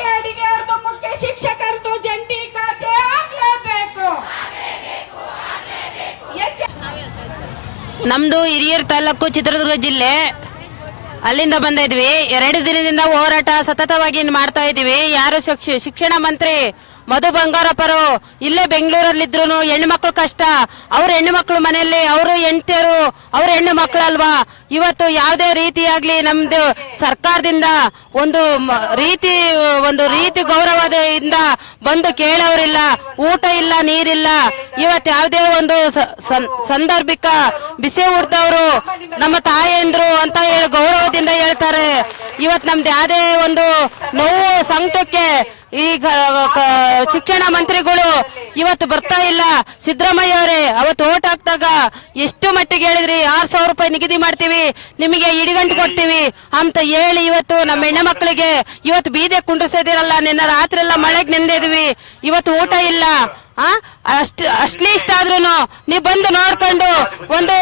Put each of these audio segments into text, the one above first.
ಮುಖ್ಯ ಅಡಿಗೆಯವ್ರದ್ದು ಮುಖ್ಯ ಶಿಕ್ಷಕರದ್ದು ಜಂಟಿ ಖಾತೆ ಆಗ್ಲೇಬೇಕು. ನಮ್ದು ಹಿರಿಯೂರು ತಾಲೂಕು ಚಿತ್ರದುರ್ಗ ಜಿಲ್ಲೆ, ಅಲ್ಲಿಂದ ಬಂದಿದ್ವಿ. 2 ದಿನದಿಂದ ಹೋರಾಟ ಸತತವಾಗಿ ಮಾಡ್ತಾ ಇದೀವಿ. ಯಾರು ಶಿಕ್ಷಣ ಮಂತ್ರಿ ಮಧು ಬಂಗಾರಪ್ಪರು ಇಲ್ಲೇ ಬೆಂಗಳೂರಲ್ಲಿದ್ರು ಹೆಣ್ಣು ಮಕ್ಕಳು ಕಷ್ಟ, ಅವ್ರ ಹೆಣ್ಣು ಮಕ್ಕಳು ಮನೆಯಲ್ಲಿ ಅವರು ಹೆಂಡತಿಯರು ಅವ್ರ ಹೆಣ್ಣು ಮಕ್ಕಳಲ್ವಾ. ಇವತ್ತು ಯಾವುದೇ ರೀತಿಯಾಗ್ಲಿ ನಮ್ದು ಸರ್ಕಾರದಿಂದ ಒಂದು ರೀತಿ ಗೌರವದಿಂದ ಬಂದು ಕೇಳೋರಿಲ್ಲ. ಊಟ ಇಲ್ಲ, ನೀರಿಲ್ಲ. ಇವತ್ತು ಯಾವುದೇ ಒಂದು ಸಂದರ್ಭಿಕ ಬಿಸಿ ಊಟದವರು ನಮ್ಮ ತಾಯಂದ್ರು ಅಂತ ಹೇಳಿ ಗೌರವದಿಂದ ಹೇಳ್ತಾರೆ. ಇವತ್ತು ನಮ್ದು ಯಾವುದೇ ಒಂದು ನೋವು ಸಂಕಟಕ್ಕೆ ಈಗ ಶಿಕ್ಷಣ ಮಂತ್ರಿಗಳು ಇವತ್ತು ಬರ್ತಾ ಇಲ್ಲ. ಸಿದ್ದರಾಮಯ್ಯ ಅವರೇ ಅವತ್ತು ಓಟ್ ಹಾಕ್ದಾಗ ಎಷ್ಟು ಮಟ್ಟಿಗೆ ಹೇಳಿದ್ರಿ, 6,000 ರೂಪಾಯಿ ನಿಗದಿ ಮಾಡ್ತೀವಿ, ನಿಮಗೆ ಇಡಿಗಂಟು ಕೊಡ್ತೀವಿ ಅಂತ ಹೇಳಿ ಇವತ್ತು ನಮ್ಮ ಹೆಣ್ಣು ಮಕ್ಕಳಿಗೆ ಇವತ್ತು ಬೀದೆ ಕುಂಡ್ರಿಸೋದಿರಲ್ಲ. ನಿನ್ನೆ ರಾತ್ರಿ ಎಲ್ಲ ಮಳೆಗೆ ನೆಂದಿದ್ವಿ, ಇವತ್ತು ಊಟ ಇಲ್ಲ. ಅಷ್ಟ್ಲಿಷ್ಟ ಆದ್ರೂ ನೀವು ಬಂದು ನೋಡ್ಕೊಂಡು ಒಂದು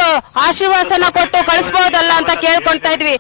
ಆಶೀರ್ವಾಸನ ಕೊಟ್ಟು ಕಳಿಸ್ಬೋದಲ್ಲ ಅಂತ ಕೇಳ್ಕೊಂತಾ ಇದ್ವಿ.